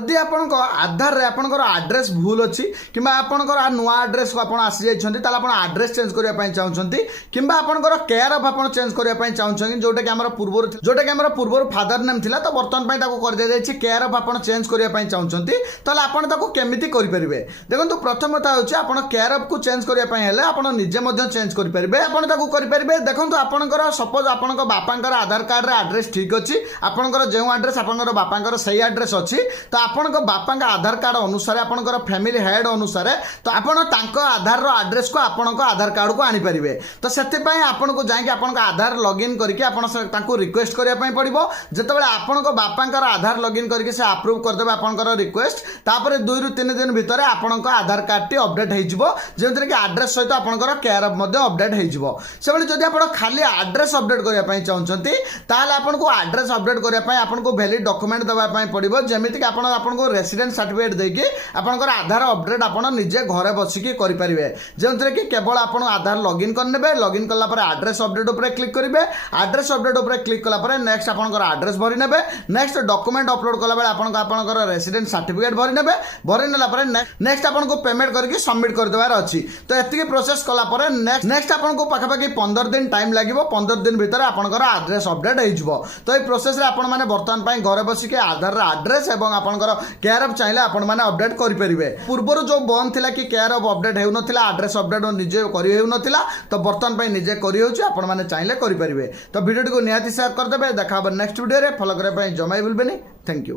जदि आपण आधार रे आपणकर आड्रेस भूल अच्छी कि आपणकर नुआ आड्रेस को आप आसी जाइए आड्रेस चेंज करने चाहते कि आपणकर केयर ऑफ आप चेंज करने चाहते जोटा कि पूर्व फादर नेम थिला तो बर्तमान कर दिया जाए केयर ऑफ आप चेंज करने चाहते ताले आपण केमिति करेंगे देखो प्रथम कथा हूँ आप केयर ऑफ को चेंज करने आप निजे चेंज करेंगे आपरे देखो आपणकर सपोज आपण बापांकर आधार कार्ड रे आड्रेस ठीक अच्छी आपणकर जो आड्रेस आप बापांकर सही आड्रेस अच्छी तो आपण बापा आधार कार्ड अनुसार आपणकर फैमिली हेड अनुसार तो आपण आधार आड्रेस को आपण आधार कार्ड को आनीपारे तो से आपन को जाकि आप आधार लॉगिन करके रिक्वेस्ट करने पड़ो जितेबाला आपण बापा आधार लॉगिन करके से अप्रूव करदे आपंकर रिक्वेस्ट तापर 2 ରୁ 3 दिन भितर आपण आधार कार्ड टी अपडेट हो जो कि आड्रेस सहित आपंकर केयर ऑफ अपडेट हो जब आप खाली आड्रेस अपडेट करने चाहते आपको आड्रेस अपडेट करने आपको वैलिड डॉक्यूमेंट देवाई पड़ो जमीक आपको रेसिडेंट सर्टिफिकेट देके आपंकर आधार अपडेट आप निजे घरे बसिकी करेंगे जो कि केवल आप आधार लॉगिन करने लॉगिन कलापर आड्रेस अपडेट उपर क्लिक करेंगे आड्रेस अपडेट उपर क्लिक कलापर नेक्स्ट आपंकर आड्रेस भरी ने नेक्स्ट डॉक्यूमेंट अपलोड कला आपंकर रेसिडेंट सर्टिफिकेट भरी ने भरी नेला नेक्स्ट आपको पेमेंट करके सबमिट करदेवार अच्छी तो ये प्रोसेस कलापर नेक्स्ट आपको पाखापाखि 15 दिन टाइम लगे 15 दिन भितर आपंकर आड्रेस अपडेट हो तो ये प्रोसेस आपने बर्तमान घरे बसिक आधार आड्रेस और आपंकर केयर ऑफ चाहिए आपण मैंने अपडेट करेंगे पूर्वर जो बंद थिला कि केयर ऑफ अपडेट होता आड्रेस अपडेट निजे कर तो बर्तमान निजे कर चाहिए करेंगे तो वीडियो को निहाती शेयर करदे देखा नेक्स्ट वीडियो फॉलो करने जमाई भूलबेनी थैंक यू।